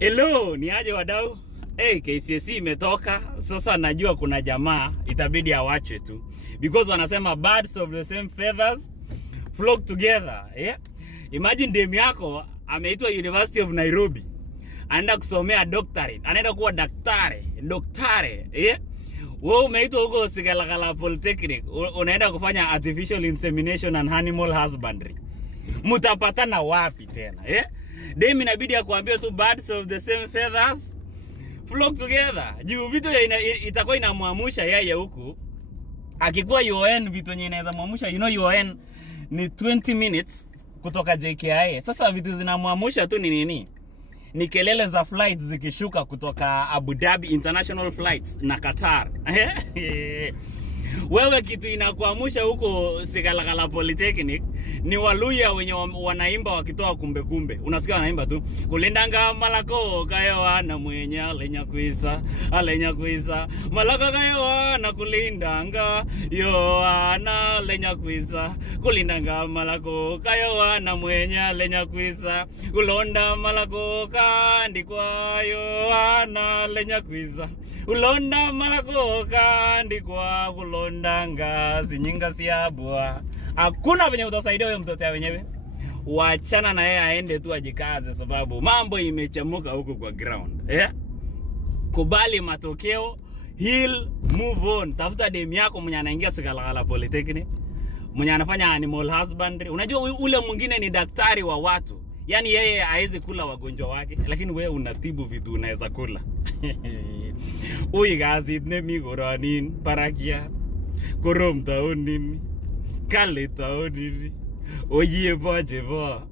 Hello, ni aje wadau? KCSE imetoka. Sasa najua kuna jamaa itabidi awachwe tu. Because wanasema birds of the same feathers flock together. Imagine dem yako ameitwa University of Nairobi. Anaenda kusomea doctorate. Anaenda kuwa daktari. Wewe umeitwa huko Sigalagala Polytechnic. Unaenda kufanya artificial insemination and animal husbandry. Mutapatana wapi tena? Dem inabidi akuambia tu birds of the same feathers flock together. Juu vitu itakuwa inamwamusha yeye huku. Akikuwa UN vitu yenye inaweza mwamusha, UN ni 20 minutes kutoka JKIA. Sasa vitu zinamwamusha tu ni nini? Ni kelele za flights zikishuka kutoka Abu Dhabi international flights na Qatar. Wewe kitu inakuamusha huko Sigalagala Polytechnic ni Waluya wenye wanaimba wakitoa kumbe. Unasikia wanaimba tu kulindanga malako kayowana mwenye alenya kuisa malako kayowana kulindanga yoana lenya kuisa kulindanga malako kayowana mwenye alenya kuisa kulonda malako kandikwa yoana lenya kuisa ulonda malako kandikwa kulondanga sinyinga siabua. Hakuna venye utasaidia huyo mtoto wenyewe. Wachana na yeye aende tu ajikaze sababu mambo imechemuka huko kwa ground. Kubali matokeo, heal, move on. Tafuta dem yako mwenye anaingia Sigalagala Polytechnic, mwenye anafanya animal husbandry. Unajua ule mwingine ni daktari wa watu. Yaani yeye hawezi kula wagonjwa wake, lakini wewe unatibu vitu unaweza kula. Uigazit nemigoronin parakia. Korom taonin. Kale taonin. Oye boche bo.